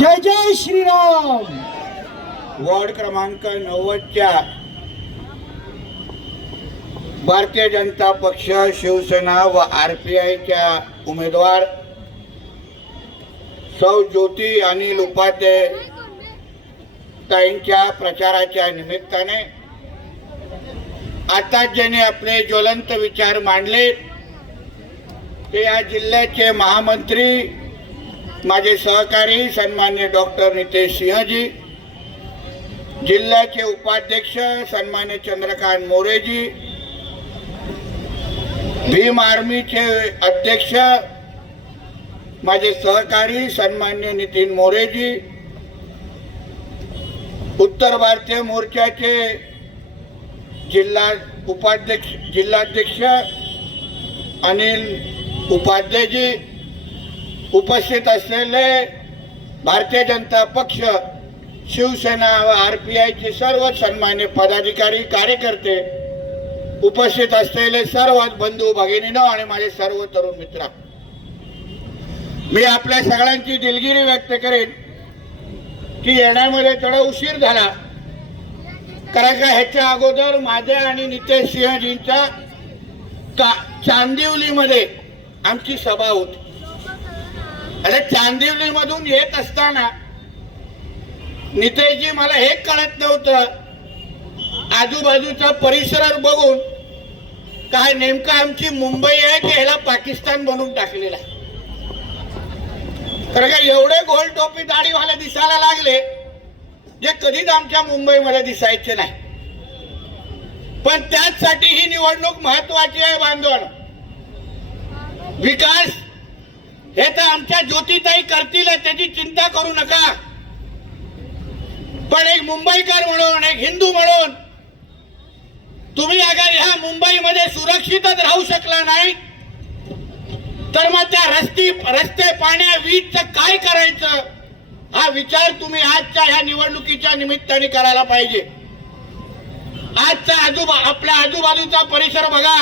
जय जय Shriram. Ward क्रमांक नव्वदच्या भारतीय जनता पक्ष शिवसेना व आर पी आयच्या उमेदवार सौ ज्योती अनिल उपाध्याय ताईंच्या प्रचाराच्या निमित्ताने. आता ज्याने आपले ज्वलंत विचार मांडले ते या जिल्ह्याचे महामंत्री माझे सहकारी सन्मान्य डॉक्टर नितेश सिंहजी जिल्ह्याचे उपाध्यक्ष सन्मान्य चंद्रकांत मोरेजी भीम आर्मीचे अध्यक्ष माझे सहकारी सन्मान्य नितीन मोरेजी उत्तर भारतीय मोर्चाचे जिल्हा उपाध्यक्ष जिल्हाध्यक्ष अनिल उपाध्यायजी उपस्थित असलेले भारतीय जनता पक्ष शिवसेना व आर पी आयचे सर्व सन्मान्य पदाधिकारी कार्यकर्ते उपस्थित असलेले सर्व बंधू भगिनीनो आणि माझे सर्व तरुण मित्र मी आपल्या सगळ्यांची दिलगिरी व्यक्त करेन की येण्यामध्ये थोडा उशीर झाला. कारण का ह्याच्या अगोदर माझ्या आणि नितेश सिंहजींच्या का चांदिवलीमध्ये आमची सभा होती. अरे चांदिवली मधून येत असताना नितेशजी मला हे कळत नव्हतं. आजूबाजूचा परिसर बघून काय नेमकं आमची मुंबई आहे की ह्याला पाकिस्तान बनवून टाकलेला आहे. कारण का एवढे गोल टोपी दाढीवाले दिसायला लागले जे कधीच आमच्या मुंबईमध्ये दिसायचे नाही. पण त्याचसाठी ही निवडणूक महत्वाची आहे बांधवण विकास हे तर आमच्या ज्योतिताई करतील त्याची चिंता करू नका. पण एक मुंबईकर म्हणून एक हिंदू म्हणून तुम्ही अगर ह्या मुंबईमध्ये सुरक्षितच राहू शकला नाही तर मग त्या रस्ती रस्ते पाण्या वीजचं काय करायचं? हा विचार तुम्ही आजच्या ह्या निवडणुकीच्या निमित्ताने करायला पाहिजे. आजचा आजूबा आपल्या आजूबाजूचा परिसर बघा.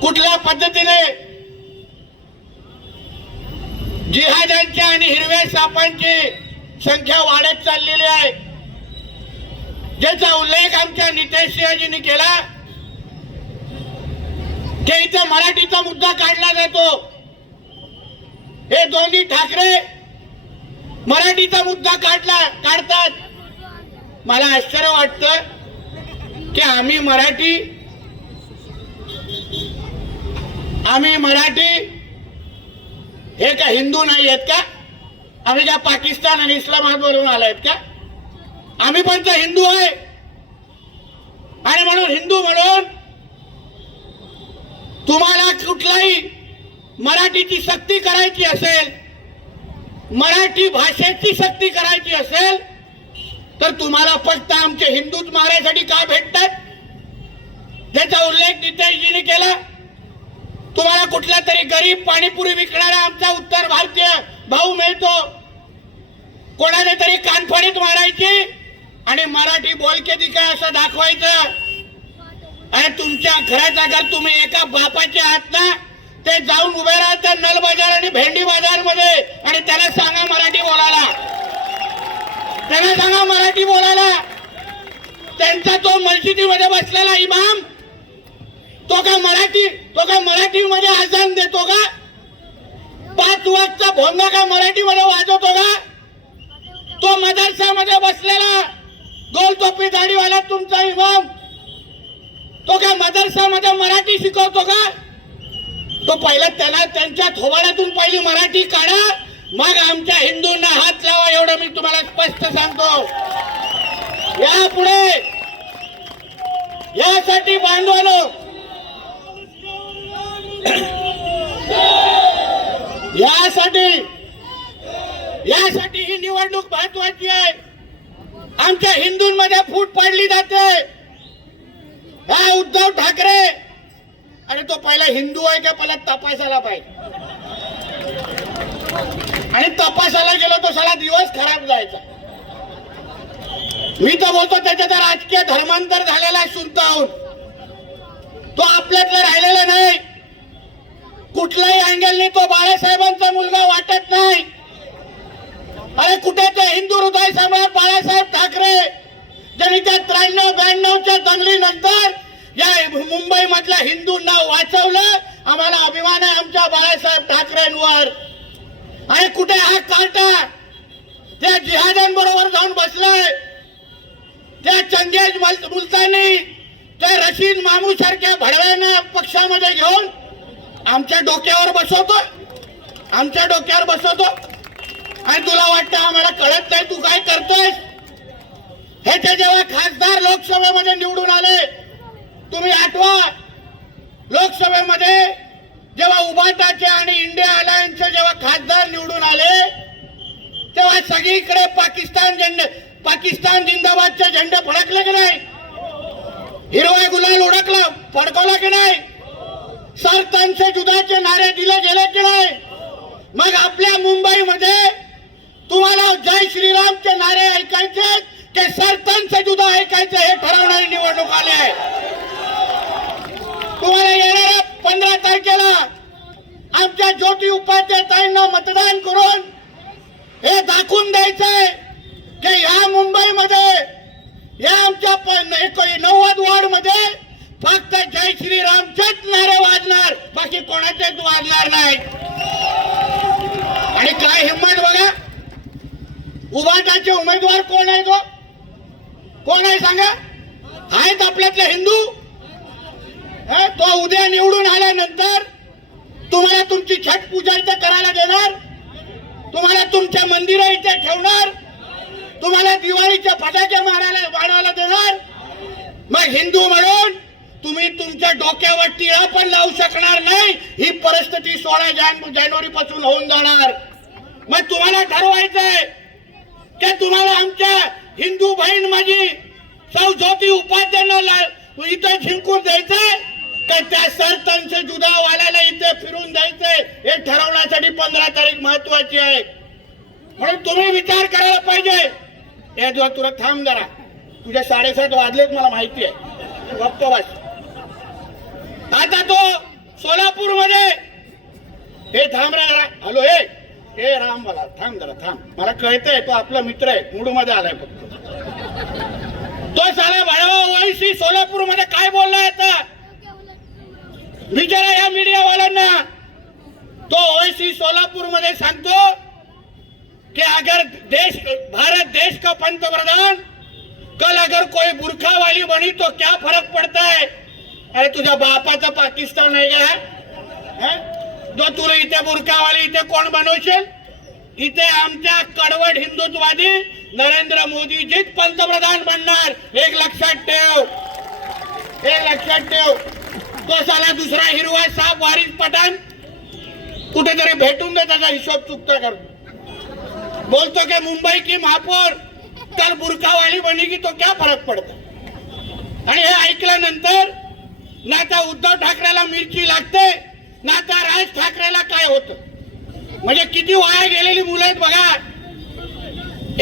कुठल्या पद्धतीने जिहाद्यांच्या आणि हिरव्या सापांची संख्या वाढत चाललेली आहे. ज्याचा उल्लेख आमच्या नितेश सिंहजींनी केला ते इथे मराठीचा मुद्दा काढला जातो. हे दोन्ही ठाकरे मराठीचा मुद्दा काढला काढतात. मला आश्चर्य वाटतं की आम्ही मराठी आम्ही मराठी हे का हिंदू नाही आहेत का? आम्ही का पाकिस्तान आणि इस्लामाबाद वरून आहेत का? आम्ही पण तर हिंदू आहे. आणि म्हणून हिंदू म्हणून तुम्हाला कुठलाही मराठीची सक्ती करायची असेल मराठी भाषेची सक्ती करायची असेल तर तुम्हाला फक्त आमचे हिंदूच मारायसाठी का भेटतात? ज्याचा उल्लेख नितेशजीने केला तुम्हाला कुठला तरी गरीब पाणीपुरी विकणारा आमचा उत्तर भारतीय भाऊ मिळतो. कोणाने तरी कानफडीत मारायची आणि मराठी बोलके काय असं दाखवायचं? आणि तुमच्या घरात अगर तुम्ही एका बापाच्या आहात ना ते जाऊन उभे राहतात नल बाजार आणि भेंडी बाजारमध्ये आणि त्याला सांगा मराठी बोलायला. त्याला सांगा मराठी बोलायला. त्यांचा तो मस्जिदीमध्ये बसलेला इमाम तो का मराठी तो का मराठीमध्ये आजान देतो का? पाच वाजता भोंगा का मराठीमध्ये वाजवतो का? तो मदरसामध्ये बसलेला गोल टोपी दाढीवाला तुमचा इमाम तो का मदरसामध्ये मराठी शिकवतो का? तो पहिला त्याला त्यांच्या थोबाड्यातून पहिली मराठी काढा मग आमच्या हिंदूंना हात लावा एवढं मी तुम्हाला स्पष्ट सांगतो. या पुढे यासाठी बांधवानो यासाठी यासाठी ही निवडणूक महत्वाची आहे. आमच्या हिंदूंमध्ये फूट पाडली जाते. हा उद्धव ठाकरे आणि तो पहिला हिंदू आहे का पहिला तपासायला पाहिजे. आणि तपासायला गेलो तो सगळा दिवस खराब जायचा. मी तर बोलतो त्याच्यात राजकीय धर्मांतर झालेला आहे सुनताहून तो आपल्यातलं राहिलेला नाही. कुठल्याही अँगलने तो बाळासाहेबांचा मुलगा वाटत नाही. कुठे ते हिंदू हृदय सम्राट बाळासाहेब ठाकरे? ज्यांनी त्या त्र्याण्णव ब्याण्णवच्या दंगलीनंतर या मुंबई मधल्या हिंदूंना वाचवलं आम्हाला अभिमान आहे आमच्या बाळासाहेब ठाकरेंवर. आणि कुठे हा कार्टा त्या जिहाद्यांबरोबर जाऊन बसलाय. त्या चंगेज मुलतानी त्या रशीद मामू सारख्या भडव्यांना पक्षामध्ये घेऊन आमच्या डोक्यावर बसवतो आमच्या डोक्यावर बसवतो आणि तुला वाटतं आम्हाला कळत नाही तू काय करतोय हे ते जेव्हा खासदार लोकसभेमध्ये निवडून आले तुम्ही आठवा. लोकसभेमध्ये जेव्हा उभाटाचे आणि इंडिया अलायन्सचे जेव्हा खासदार निवडून आले तेव्हा सगळीकडे पाकिस्तान झेंडे पाकिस्तान जिंदाबादचे झेंडे फडकले की नाही? हिरवा गुलाल उडकला फडकवला की नाही? सरपंच जुदाचे नारे दिले गेले की नाही? मग आपल्या मुंबईमध्ये तुम्हाला जय श्रीरामचे नारे ऐकायचे की सरपंच जुदा ऐकायचे हे ठरवणारी निवडणूक आली आहे? तुम्हाला येणाऱ्या पंधरा तारखेला आमच्या ज्योती उपाध्याय ताईंना मतदान करून हे दाखवून द्यायचंय की या मुंबईमध्ये या आमच्या प- नव्वद वॉर्डमध्ये फक्त जय श्रीरामचेच नारे वाजणार. बाकी कोणाचेच वाजणार नाही. आणि काय हिंमत बघा? उभाटाचे उमेदवार कोण आहे तो? कोण आहे सांगा? आहेत आपल्यातले हिंदू? हे, तो उद्या निवडून आल्यानंतर तुम्हाला तुमची छठ पूजा इथे करायला देणार. तुम्हाला तुमच्या मंदिर इथे ठेवणार. तुम्हाला दिवाळीच्या फटाके मारायला वाढवायला देणार. मग हिंदू म्हणून तुम्ही तुमच्या डोक्यावर टिळा पण लावू शकणार नाही. ही परिस्थिती सोळा जान जानेवारी पासून होऊन जाणार. मग तुम्हाला ठरवायचंय की तुम्हाला आमच्या हिंदू बहीण माझी सौ ज्योती उपाध्यायांना ला- इथे जिंकून द्यायचंय? का त्या सरतांचे जुदा वाल्याला इथे फिरून द्यायचंय? हे ठरवण्यासाठी पंधरा तारीख महत्वाची आहे. म्हणून तुम्ही विचार करायला पाहिजे. या तुला तुला थांब जरा. तुझ्या साडेसात वाजलेत मला माहिती आहे. गप्प बस. आता तो सोलापूरमध्ये हे थांब रे हॅलो हे. हे राम मला थांब जरा थांब. मला कळतंय तो आपला मित्र आहे मूडमध्ये आलाय फक्त. तो साला भाडवा वैशी सोलापूरमध्ये काय बोललाय आता? विचारा या मीडियावाल्यांना तो ओवैसी सोलापूरमध्ये सांगतो कि अगर देश भारत देश का पंतप्रधान कल अगर कोई बुरखा वाली बनी तो क्या फर्क पड़ता है? अरे तुझ्या बापाचा पाकिस्तान आहे का? जो तुला इथे बुरखावाली इथे कोण बनवशील? इथे आमच्या कडवट हिंदुत्ववादी नरेंद्र मोदीजीच पंतप्रधान बनणार. एक लक्षात ठेव. एक लक्षात ठेव. तो साला दुसरा हिरवा साप वारिस पठाण. कुठेतरी भेटून दे त्याचा हिशोब चुकता करतो बोलतो की मुंबई की महापौर तर बुरखावाली बनेगी तो क्या फरक पडतो? आणि हे ऐकल्यानंतर ना त्या उद्धव ठाकरेला मिरची लागते ना त्या राज ठाकरेला काय होतं? म्हणजे किती वाया गेलेली मुलं आहेत बघा.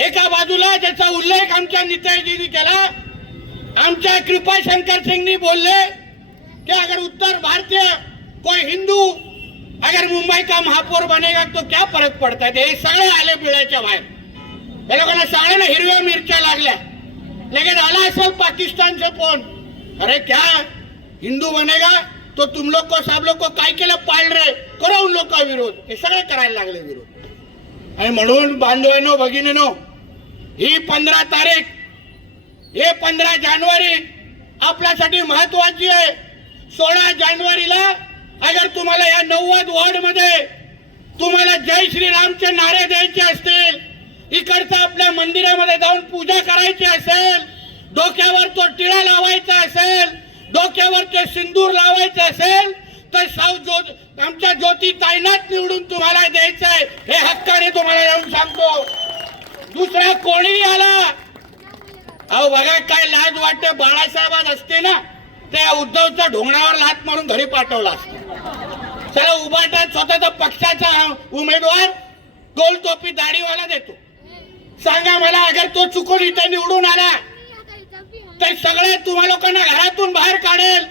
एका बाजूला ज्याचा उल्लेख आमच्या निताईजींनी केला आमच्या कृपा शंकर सिंगनी बोलले कि अगर उत्तर भारतीय कोई हिंदू अगर मुंबई का महापौर बनेगा तो क्या फरक पड़ता हे? सगळे आले पिळ्याच्या बाहेर. या लोकांना सगळ्यांना हिरव्या मिरच्या लागल्या. लगेच आला असेल पाकिस्तानचं फोन अरे क्या? हिंदू बनेगा तो तुम लोग को सब लोग को काय केलं? पाळ रे. करो उन लोक का विरोध. हे सगळे करायला लागले विरोध. आणि म्हणून बांधवांनो भगिनीनो ही पंधरा तारीख हे पंधरा जानेवारी आपल्यासाठी महत्वाची आहे. सोळा जानेवारीला अगर तुम्हाला या नव्वद वॉर्डमध्ये तुम्हाला जय श्रीरामचे नारे द्यायचे असतील इकडचं आपल्या मंदिरामध्ये जाऊन पूजा करायची असेल डोक्यावर तो टिळा लावायचा असेल डोक्यावर ते सिंदूर लावायचे असेल तर साऊ ज्यो आमच्या ज्योती तायनात निवडून तुम्हाला द्यायचं आहे. हे हक्काने तुम्हाला येऊन सांगतो. दुसरा कोणी आला अहो बघा काय लाज वाटते बाळासाहेबात असते ना त्या उद्धवच्या ढोंगणावर लात मारून घरी पाठवला असतो. त्याला उभाटा स्वतःचा पक्षाचा उमेदवार गोल टोपी दाढीवाला देतो. सांगा मला अगर तो चुकून इथे निवडून आला ते सगळे तुम्हा लोकांना घरातून बाहेर काढेल.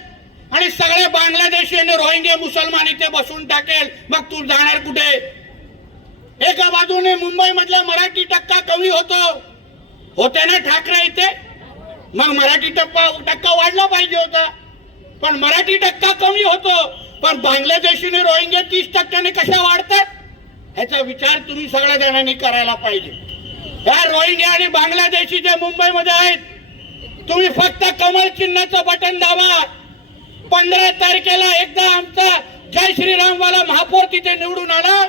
आणि सगळे बांगलादेशी आणि रोहिंगे मुसलमान इथे बसून टाकेल. मग तू जाणार कुठे? एका बाजूने मुंबई मधला मराठी टक्का कमी होतो. होते ना ठाकरे इथे? मग मराठी टप्पा टक्का वाढला पाहिजे होता. पण मराठी टक्का कमी होतो. पण बांगलादेशीने रोहिंगे तीस टक्क्याने कशा वाढतात? ह्याचा विचार तुम्ही सगळ्या जणांनी करायला पाहिजे. ह्या रोहिंग्या आणि बांगलादेशी जे मुंबईमध्ये आहेत तुम्ही फक्त कमल चिन्हाचं बटन दाबा. पंधरा तारखेला एकदा आमचा जय श्रीरामवाला महापौर तिथे निवडून आला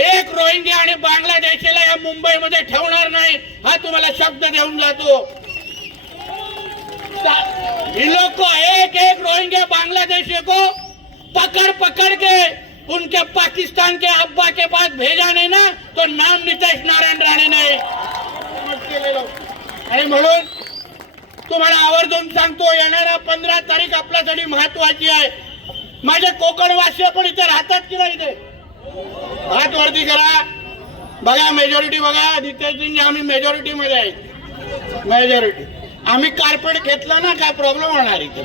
एक रोहिंग्या आणि बांगलादेशीला या मुंबईमध्ये ठेवणार नाही हा तुम्हाला शब्द देऊन जातो. ये लोग को एक एक रोहिंग्या बांग्लादेशी को पकड़ पकड़ के. उनके पाकिस्तान के अब्बा के पास भेजा नहीं ना तो नाम नितेश नारायण राणे ने. आणि म्हणून तुम्हाला आवर्जून सांगतो येणारा पंधरा तारीख आपल्यासाठी महत्वाची आहे. माझे कोकणवासी पण इथे राहतात की नाही इथे? हात वरती करा. बघा मेजॉरिटी बघा. नितेशजी आम्ही मेजॉरिटी मध्ये आहे. मेजॉरिटी आम्ही कार्पेट घेतलं ना काय प्रॉब्लेम होणार इथे?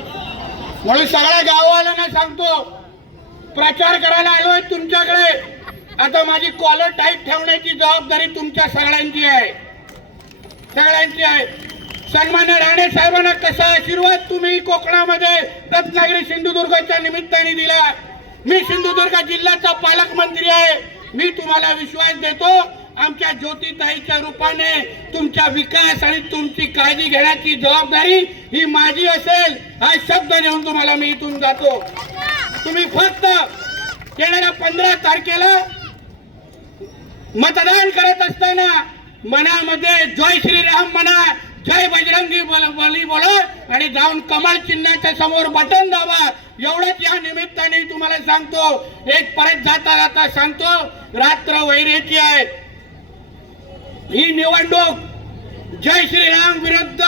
म्हणून सगळ्या गाववाल्यांना सांगतो प्रचार करायला आलोय तुमच्याकडे. आता माझी कॉलर टाईट ठेवण्याची जबाबदारी तुमच्या सगळ्यांची आहे. सगळ्यांची आहे. सन्मान्य राणे साहेबांना कसा आशीर्वाद तुम्ही कोकणामध्ये रत्नागिरी सिंधुदुर्गच्या निमित्ताने दिला? मी सिंधुदुर्ग जिल्ह्याचा पालकमंत्री आहे. मी तुम्हाला विश्वास देतो आमच्या ज्योतिताईच्या रूपाने तुमचा विकास आणि तुमची काळजी घेण्याची जबाबदारी ही माझी असेल हा शब्द देऊन तुम्हाला मी इथून जातो. तुम्ही फक्त येणाऱ्या पंधरा तारखेला मतदान करत असताना मनामध्ये जय श्रीराम म्हणा जय बजरंगी बोली बली बोला. आणि जाऊन कमळ चिन्हाच्या समोर बटन दाबा. एवढंच या निमित्ताने तुम्हाला सांगतो. एक परत जाता जाता सांगतो. रात्र वैरेची आहे. ही निवडणूक जय श्रीराम विरुद्ध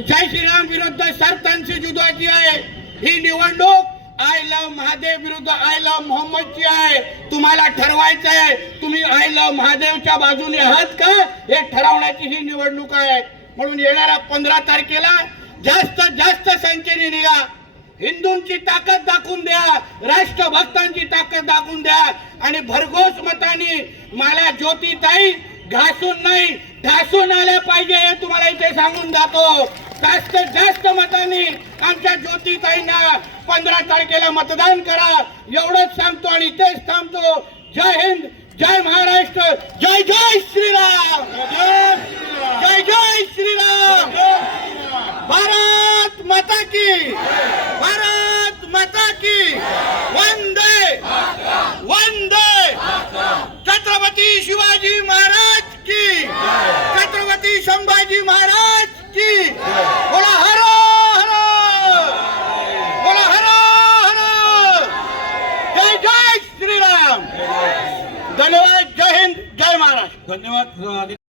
जय श्रीराम विरुद्ध सरतांची जुदाची आहे. ही निवडणूक आय लव महादेव विरुद्ध आय लव मोहम्मदची आहे. तुम्हाला ठरवायचं आहे तुम्ही आय लव महादेवच्या बाजूने आहात का? हे ठरवण्याची ही निवडणूक आहे. म्हणून येणाऱ्या पंधरा तारखेला जास्त जास्त संख्येने निघा. हिंदूंची ताकद दाखवून द्या राष्ट्रभक्तांची ताकद दाखवून द्या. आणि भरघोस मताने मला ज्योतिताई घासून नाही ढासून आल्या पाहिजे हे तुम्हाला इथे सांगून जातो. जास्त जास्त मतांनी आमच्या ज्योतिताईंना पंधरा तारखेला मतदान करा. एवढंच सांगतो आणि इथेच थांबतो. जय हिंद. जय महाराष्ट्र जय जय श्रीराम। जय जय श्रीराम। भारत माता की भारत माता की। वंदे वंदे। छत्रपती शिवाजी महाराज की छत्रपती संभाजी महाराज की बोला हर हर बोला हर हर जय जय श्रीराम धन्यवाद जय हिंद जय महाराष्ट्र धन्यवाद.